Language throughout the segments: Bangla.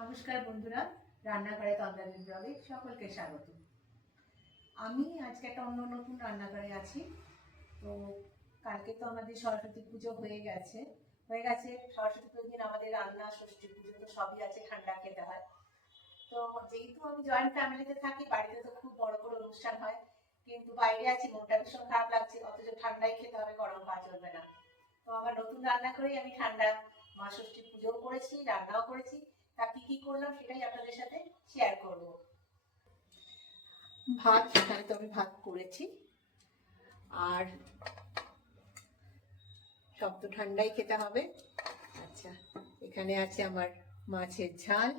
নমস্কার বন্ধুরা, রান্নাঘরে তন্দ্রানীর ব্লগে সকলকে স্বাগত। আমি আজকে একটা অন্য নতুন রান্নাঘরে আছি। তো কালকে তো আমাদের সরস্বতী পুজো হয়ে গেছে। সরস্বতী পুজোর দিন আমাদের রান্না, ষষ্ঠী পুজো তো সবই আছে, ঠান্ডা খেতে হয়। তো যেহেতু আমি জয়েন্ট ফ্যামিলিতে থাকি, বাড়িতে তো খুব বড় করে অনুষ্ঠান হয়, কিন্তু বাইরে আছি, মনটা ভীষণ খারাপ লাগছে, অথচ ঠান্ডাই খেতে হবে, গরম খাওয়া চলবে না। তো আমার নতুন রান্না করেই আমি ঠান্ডা মা ষষ্ঠী পুজোও করেছি, রান্নাও করেছি। তা কি করলাম সেটাই আপনাদের সাথে শেয়ার করব। এখানে তো আমি ভাত করেছি, আর সব তো ঠান্ডাই খেতে হবে। আচ্ছা, এখানে আছে আমার মাছের ঝাল,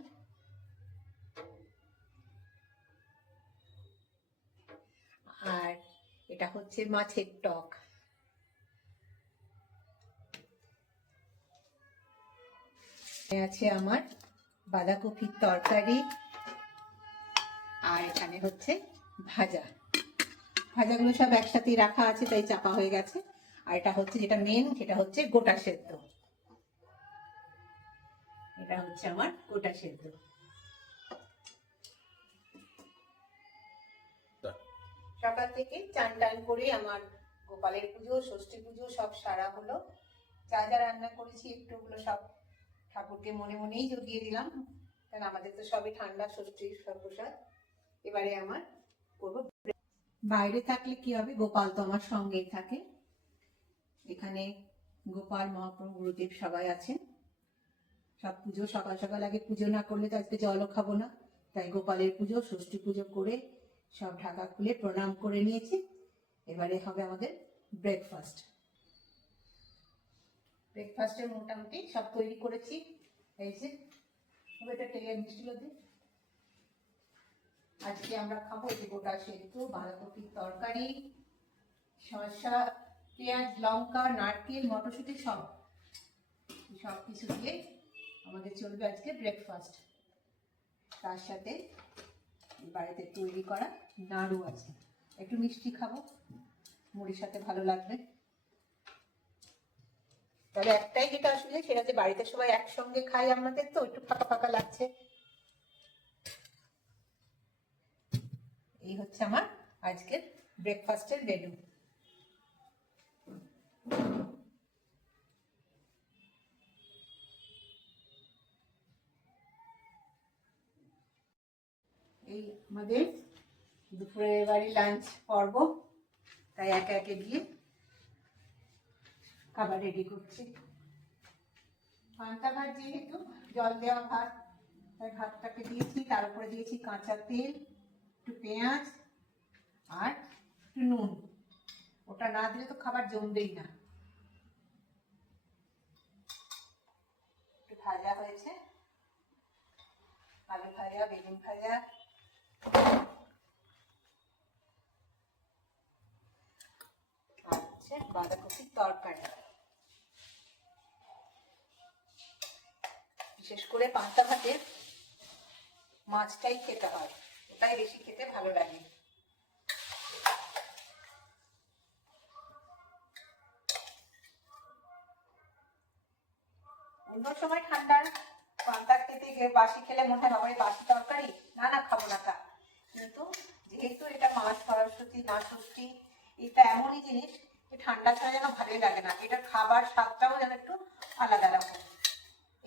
আর এটা হচ্ছে মাছের টক। আছে আমার বাঁধাকপির তরকারি, আর এখানে হচ্ছে ভাজাগুলো সব একসাথেই রাখা আছে, তাই চাপা হয়ে গেছে। আর এটা হচ্ছে যেটা মেন, সেটা হচ্ছে গোটা সেদ্ধ। এটা হচ্ছে আমার গোটা সেদ্ধ। সকাল থেকে চান টান করে আমার গোপালের পুজো, ষষ্ঠী পুজো সব সারা হলো। যা যা রান্না করেছি একটুগুলো সব ঠাকুরকে মনে মনেই জগিয়ে দিলাম, কারণ আমাদের তো সবই ঠান্ডা, ষষ্ঠীর সব প্রসাদ। এবারে আমার করবো। বাইরে থাকলে কি হবে, গোপাল তো আমার সঙ্গেই থাকে। এখানে গোপাল, মহাপ্রভু, গুরুদেব সবাই আছেন। সব পুজো সকাল সকাল আগে পুজো না করলে তো আজকে জলও খাবো না, তাই গোপালের পুজো, ষষ্ঠী পুজো করে সব ঢাকা খুলে প্রণাম করে নিয়েছি। এবারে হবে আমাদের ব্রেকফাস্টের মোটামুটি সব তৈরি করেছি। এই যে এটা তেলের মিষ্টি লতি। আজকে আমরা খাবো এই যে গোটা সেদ্ধ, বাঁধাকপির তরকারি, শসা, পেঁয়াজ, লঙ্কা, নারকেল, মটরশুঁটি সব কিছু দিয়ে আমাদের চলবে আজকে ব্রেকফাস্ট। তার সাথে বাড়িতে তৈরি করা নাড়ু আছে, একটু মিষ্টি খাবো, মুড়ির সাথে ভালো লাগবে। তবে একটাই যেটা আসলে, সেটা যে বাড়িতে সবাই একসঙ্গে খাই, আমাদের তো একটু ফাঁকা ফাঁকা লাগছে। এই হচ্ছে আমার আজকের ব্রেকফাস্টের মেনু। এই আমাদের দুপুরে এবারে লাঞ্চ পর্ব, তাই একে একে গিয়ে খাবার রেডি করছি। পান্তা ভাত, যেহেতু জল দেওয়া ভাত, তাই ভাতটাকে দিয়েছি, তার উপরে দিয়েছি কাঁচা তেল, একটু পেঁয়াজ আর একটু নুন। ওটা না দিলে তো খাবার জমবেই না। একটু ভাজা হয়েছে, আলু ভাজা, বেগুন ভাজা, আর হচ্ছে বাঁধাকপির তরকারি। বিশেষ করে পান্তা ভাতে মাছটাই খেতে হয়, ওটাই বেশি খেতে ভালো লাগে। অন্য সময় ঠান্ডার পান্তা খেতে গিয়ে বাসি খেলে মনে হয় বাবা বাসি তরকারি, না খাবো না তা। কিন্তু যেহেতু এটা মা সরস্বতী, মা ষষ্ঠী, এটা এমনই জিনিস ঠান্ডা ছাড়া যেন ভালোই লাগে না, এটার খাবার স্বাদটাও যেন একটু আলাদা রকম।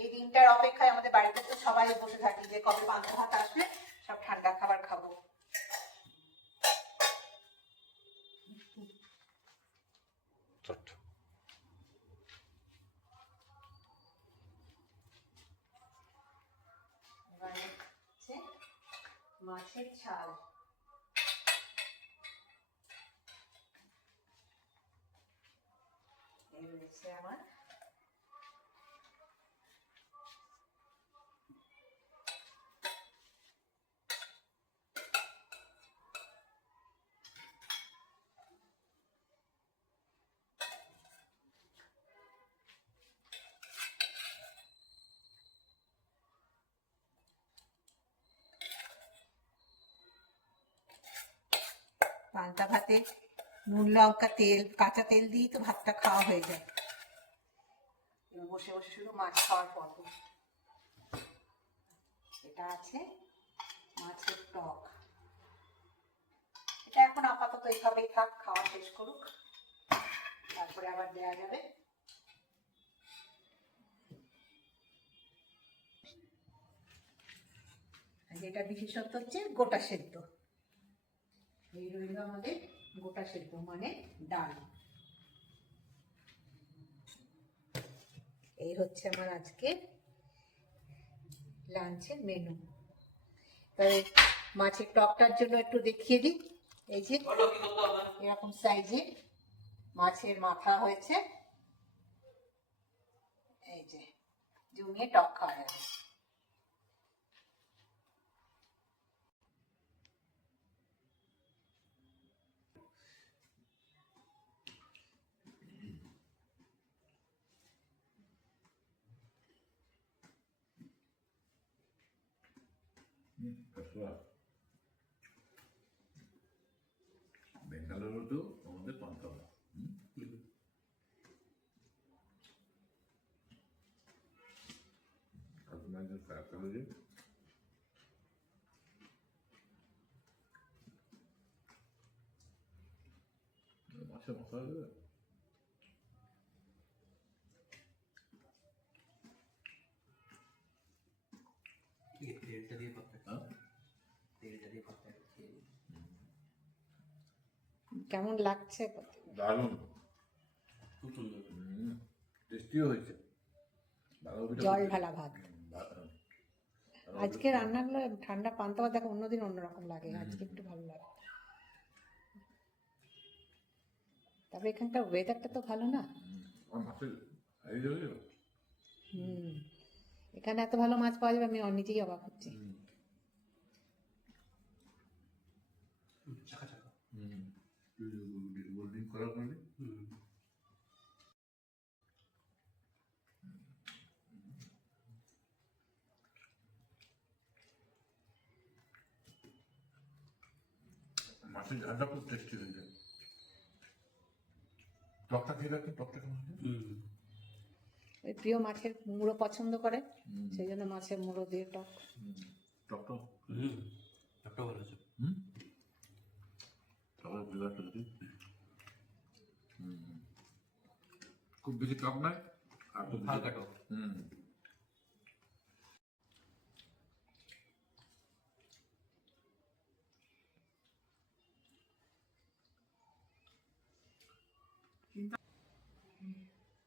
এই দিনটার অপেক্ষায় আমাদের বাড়িতে তো সবাই বসে থাকি যে কবে পান্তা ভাত আসবে, সব ঠান্ডা খাবার খাবো। এবারে হচ্ছে মাছের ঝাল। এই রয়েছে আমার পান্তা ভাতে নুন, লঙ্কা, তেল, কাঁচা তেল দিয়েই তো ভাতটা খাওয়া হয়ে যায়। বসে বসে শুধু মাছ খাওয়ার পর এটা আছে মাছের টক। এটা এখন আপাতত এইভাবেই থাক, খাওয়া শেষ করুক, তারপরে আবার দেওয়া যাবে। যেটা বিশেষত্ব হচ্ছে গোটা সেদ্ধ। এই রইল আমাদের গোটা সেদ্ধ মানে ডাল। এই হচ্ছে আমার আজকে লাঞ্চের মেনু। তবে মাছের টকটার জন্য একটু দেখিয়ে দিই। এই যে এরকম সাইজে মাছের মাথা হয়েছে, এই যে জমিয়ে টক খাওয়া যাবে। বেঙ্গালুরুতেও আমাদের পান্তাভাত। আপনাদের ফ্যাক্টরি মাছের মশলা দেবে। তেলটা দিয়ে পাতা, তেলটা দিয়ে পাতা খেয়ে কেমন লাগছে? দারুণ, খুব সুন্দর, টেস্টিও হয়েছে। জল ঢালা ভাত। আজকে রান্নাগুলো ঠান্ডা পান্তা ভাত দেখো অন্যদিন অন্যরকম লাগে, আজকে একটু ভালো লাগে। তবে এখানকার ওয়েদারটা তো ভালো না। এখানে এত ভালো মাছ পাওয়া যাবে, আমি নিজেই অবাক হচ্ছি। চাকা চাকা গোল্ডিং করার পরে মাছের ঝালটা খুব টেস্টি হয়ে যায়। টকটা খেয়ে রাখেন, টকটা কেমন হয়েছে? ওই প্রিয় মাছের মুড়ো পছন্দ করে, সেই জন্য মাছের মুড়ো দিয়ে টক। টকটা টকটা ভালো আছে। টকের ফ্লেভারটা যদি খুব বেশি টক নয়, আর খুব হালকা টক।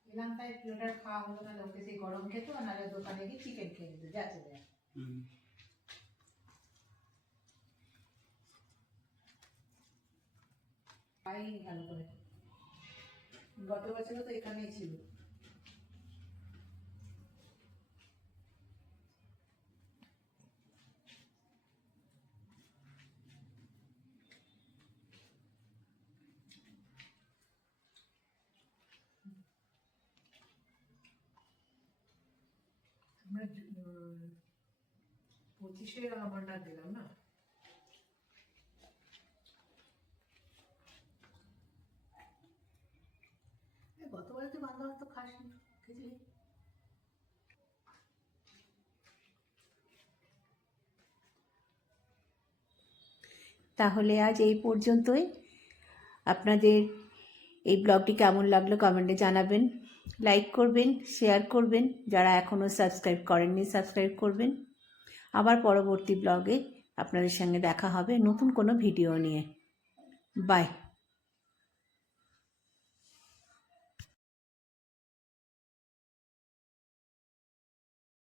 এলাম তাই প্লেটার খাওয়া হলো না, লোকে সেই গরম খেত, নাহলে দোকানে গিয়ে চিকেন খেয়ে নিত, যা চলে যায়। খাই ভালো করে। গত বছরও তো এখানেই ছিল। আমরা 25-এ অমরনাথ দিলাম না। গতবারে তো বান্ধব তো খাসনি, খেয়েছিলি। তাহলে আজ এই পর্যন্তই। আপনাদের এই ব্লগটি কেমন লাগলো কমেন্টে জানাবেন, লাইক করবেন, শেয়ার করবেন, যারা এখনও সাবস্ক্রাইব করেননি সাবস্ক্রাইব করবেন। আবার পরবর্তী ব্লগে আপনাদের সঙ্গে দেখা হবে নতুন কোনো ভিডিও নিয়ে। বাই।